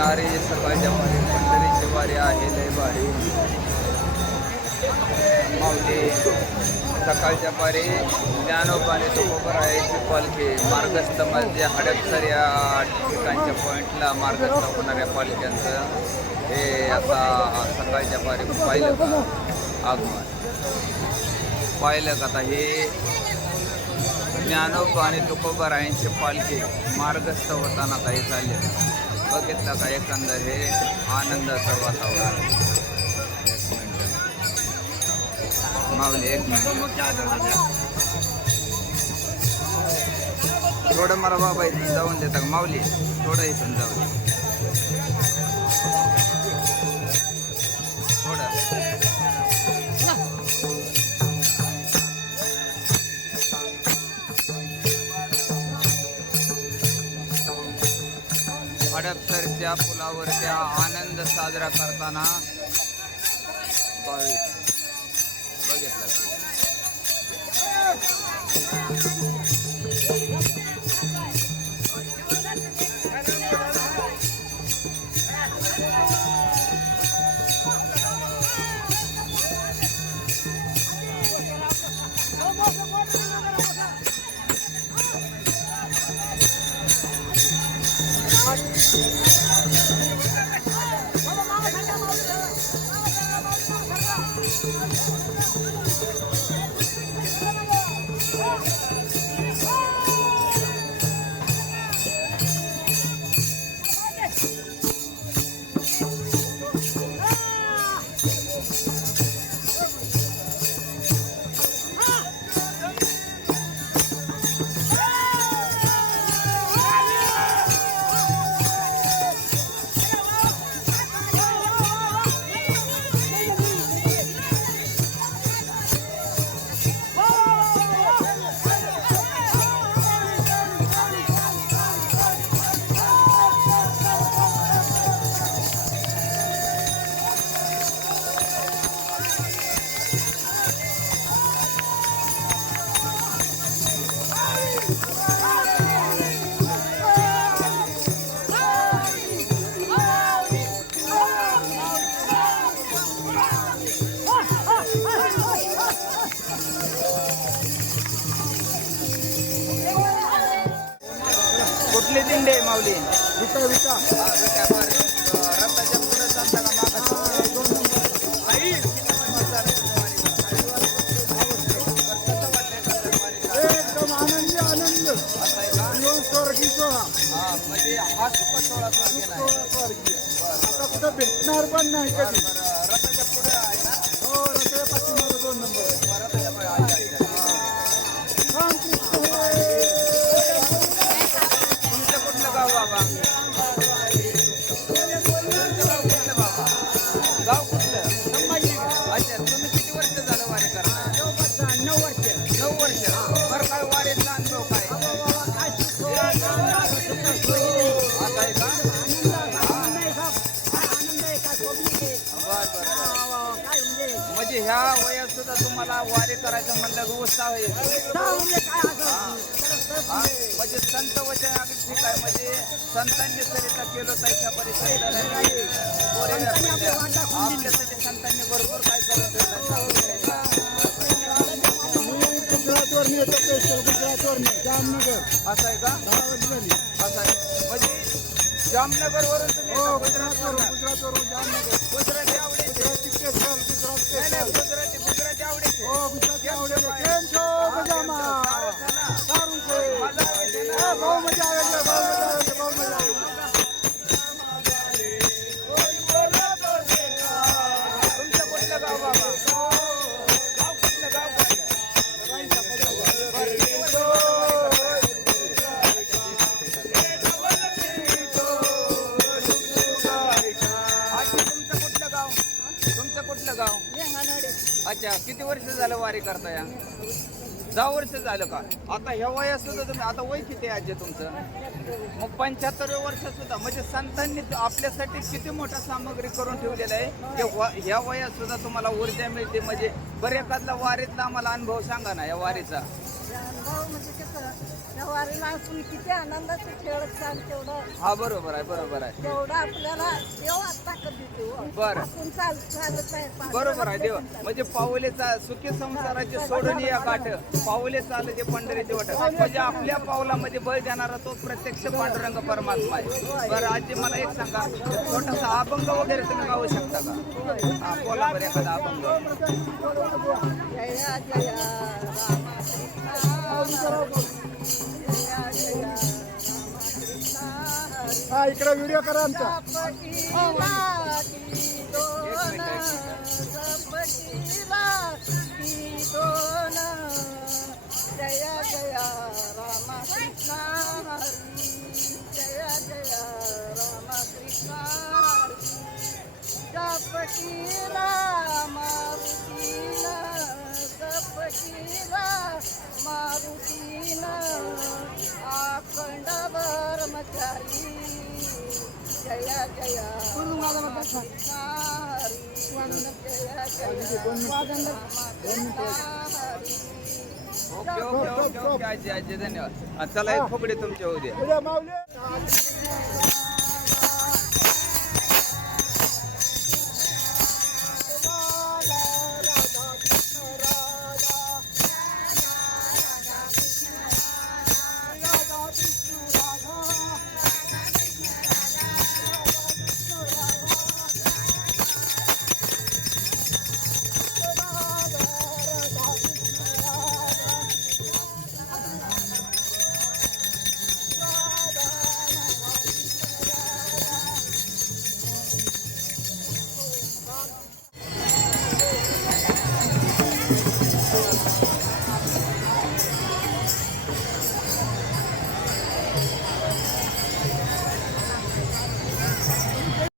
नारे सकाळच्या वारी पंढरीचे वारे आहे लय भारी. माऊली सकाळच्या पारी ज्ञानोबाने तुकोबरायाची पालखी मार्गस्थ म्हणजे हडपसर या ठिकाणच्या पॉईंटला मार्गस्थ होणाऱ्या पालख्यांचं हे आता सकाळच्या पारी पाहिलं का? आगमन. पाहिलं का आता हे ज्ञानोबा आणि तुकोबरायांचे पालखी मार्गस्थ होताना काही चालले बघितलं का एकंदर हे आनंदाचं वातावरण? एक मिनिट. माऊली एक मिनिट. थोडं मला बाबा इथून जाऊन देता का? माऊली थोडं इथून जाऊ हडपसरच्या पुलावरच्या आनंद साजरा करताना बघितला कुठली दिंडे आहे माऊली विटा विटा रथाच्या पुढे मागं? कसं वारीला? एकदम आनंदी आनंद? जीवन स्वर्गी सोहळा हा, म्हणजे हा सुख सोहळा स्वर्गी आता कुठं भेटणार पण नाही कधी गाव कुठलं? अच्छा तुम्ही किती वर्ष झालं वारी करताय? नऊ वर्ष. नऊ वर्ष बरं काय वारीतला अनुभव काय? असं आहे का? बर बर म्हणजे ह्या वयात सुद्धा तुम्हाला वारी करायचं म्हणलं की उत्साह येतो हा? म्हणजे संत वचन अगदी आहे. म्हणजे संतांनी सरिता केलं त्याच्या आपल्यासाठी संतांनी भरपूर काय करून जामनगर असं आहे का? असं आहे. म्हणजे जामनगर वरून तुम्ही हो गुजरातवरून गुजरातवरून जामनगर. गुजराती आवडीचे. Gujarati Gujarat special Gujarati Gujarati moment. किती वर्ष झालं वारी करता या दहा वर्ष झालं का? आता ह्या वयात सुद्धा तुम्ही आता वय किती आहे आजी तुमचं? मग पंच्याहत्तर वर्ष सुद्धा. म्हणजे संतांनी आपल्यासाठी किती मोठा सामग्री करून ठेवलेला आहे? की व- ह्या वयात सुद्धा तुम्हाला ऊर्जा मिळते. म्हणजे बरं एखादला वारीतला आम्हाला अनुभव सांगा ना या वारीचा. म्हणजे कसं त्या वारीला आपण किती आनंदाचं खेळत चाल तेवढं हा बरोबर आहे बरोबर आहे. तेवढं आपल्याला देव ताकद देतो हो. बरं. आपण चाल चालत आहे बरोबर आहे देव. म्हणजे पाऊले चा सुखी संसाराचे सोडून या काठ. पाऊले चालते पंढरीचे वाट म्हणजे आपल्या पावलामध्ये बळ देणारा तो प्रत्यक्ष पांडुरंग परमात्मा आहे. बरं आजी मला एक सांगा. छोटासा अभंग वगैरे तुम्ही गाऊ शकता का? हा बोला बरं एखादा अभंग. जय जय राम हा इकडे व्हिडिओ करा आमचा. जय जय कृष्ण हरी जय जय Ram Hari okay okay okay okay आजी आजी धन्यवाद. चला एक फुगडी तुमच्या उद्या माऊली.